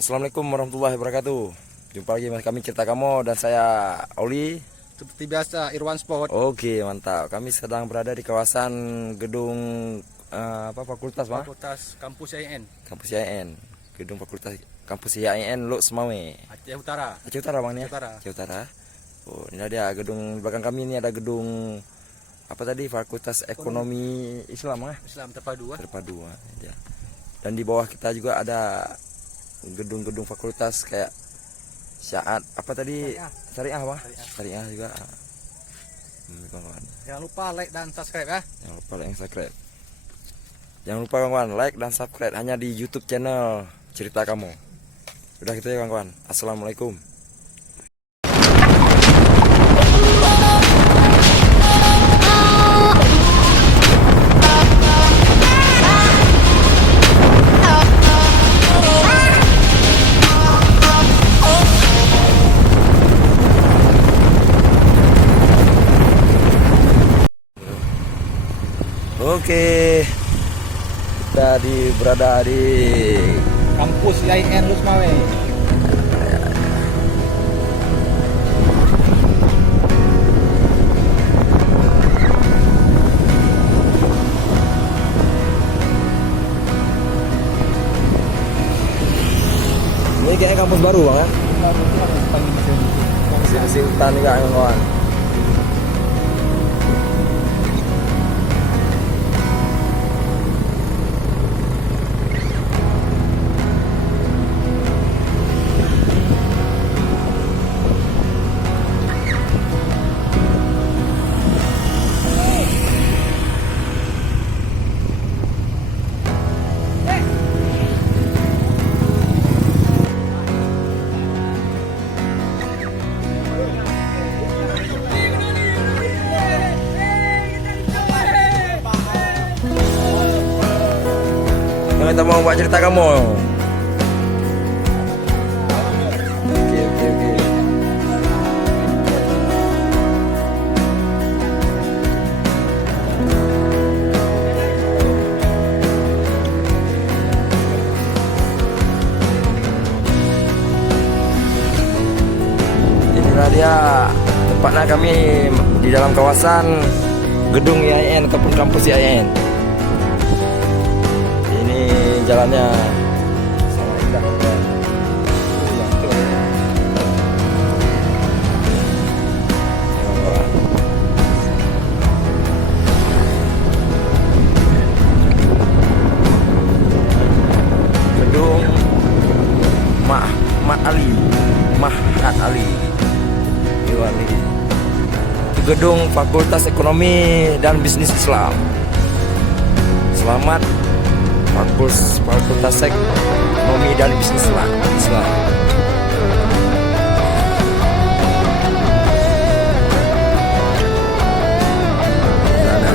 Assalamualaikum warahmatullahi wabarakatuh. Jumpa lagi mas kami Cerita Kamu dan saya Oli. Seperti biasa Irwan Sport. Oke mantap. Kami sedang berada di kawasan gedung fakultas mah? Fakultas Kampus IAIN Kampus IAIN. Gedung fakultas Kampus IAIN Lok Semawe. Aceh Utara. Aceh Utara bang nih. Aceh Utara. Aceh Utara. Oh ini dia gedung di belakang kami ini ada gedung apa tadi Fakultas Ekonomi Islam mah? Islam terpadu. Terpadu ya. Dan di bawah kita juga ada gedung-gedung fakultas kayak Syaat apa tadi syariah apa? Syariah juga. Kawan-kawan. Jangan lupa like dan subscribe ya. Jangan lupa like dan subscribe. Jangan lupa kawan-kawan like dan subscribe hanya di YouTube channel Cerita Kamu. Udah gitu ya kawan-kawan. Assalamualaikum. Oke, kita berada di Kampus IAIN Lusmawe. Ini kayaknya kampus baru bang ya? Masih hutan juga kawan. Kita mau buat cerita kamu. Oke. Inilah dia tempatnya kami di dalam kawasan gedung IAIN ataupun kampus IAIN. Jalannya sangat indah gedung Mahat Ali itu gedung Fakultas Ekonomi dan Bisnis Islam. Selamat Fakultas Ekonomi dan Bisnis Islam.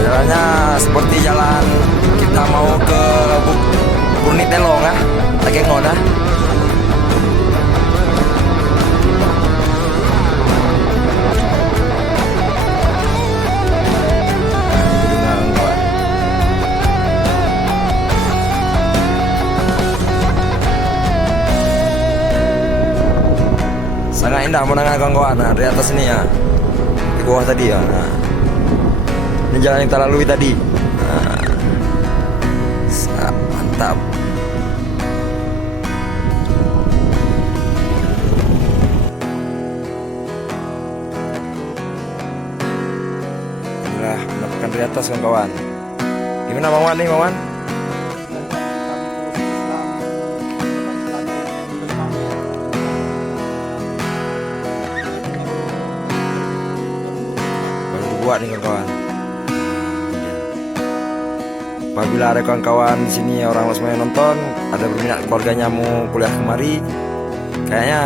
Jalannya seperti jalan kita mau ke Burnit Telong ya, Takengon ya. Sangat indah menengah kawan-kawan. Nah, dari atas ini ya, di bawah tadi ya. Nah, ini jalan yang kita lalui tadi. Nah, mantap. Inilah menampakkan dari atas kawan-kawan. Gimana Mawan nih Mawan? Buat nih kawan-kawan. Apabila ada kawan-kawan di sini orang Lusmawe nonton, ada berminat keluarganya mau kuliah kemari, kayaknya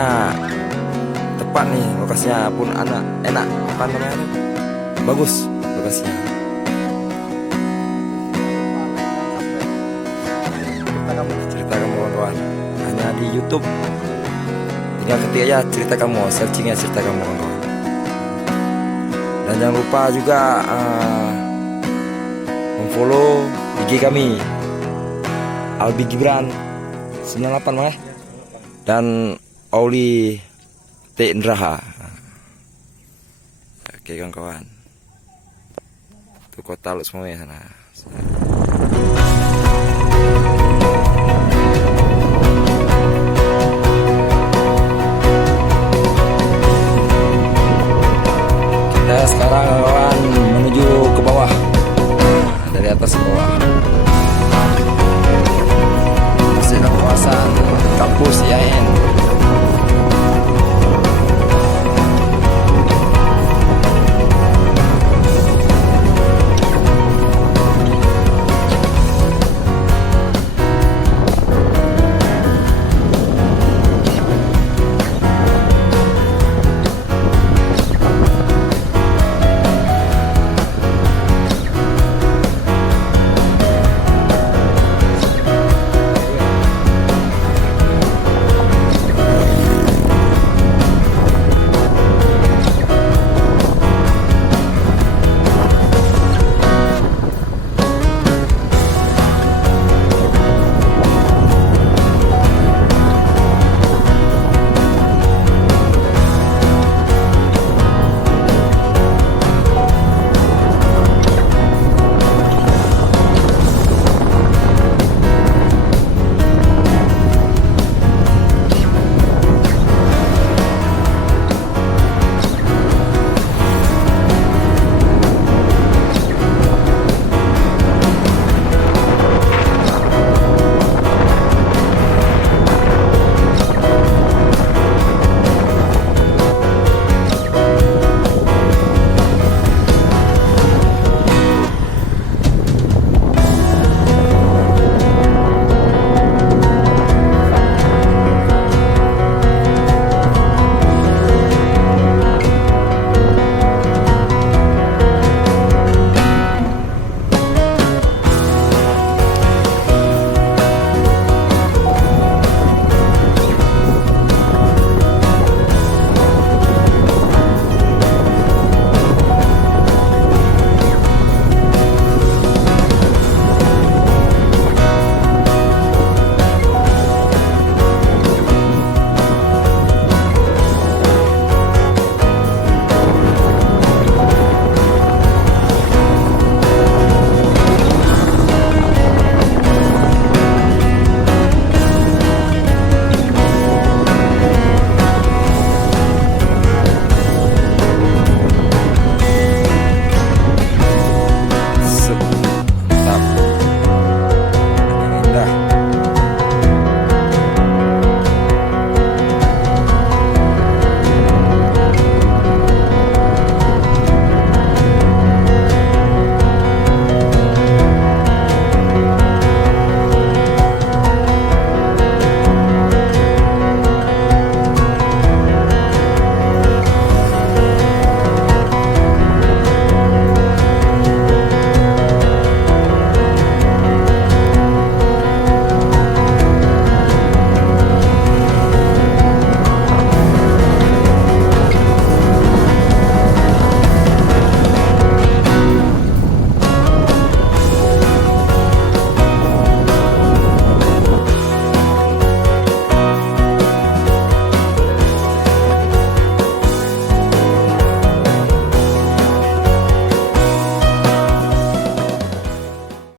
tepat nih lokasinya pun enak apa namanya, bagus lokasinya. Cerita Kamu kawan-kawan, hanya di YouTube. Tinggal ketik aja Cerita Kamu, searchingnya Cerita Kamu kawan-kawan. Dan jangan lupa juga memfollow IG kami Albi Gibran 98 mah ya. dan Auli T. Indraha. Oke kawan-kawan, itu kota Lusmawe sana.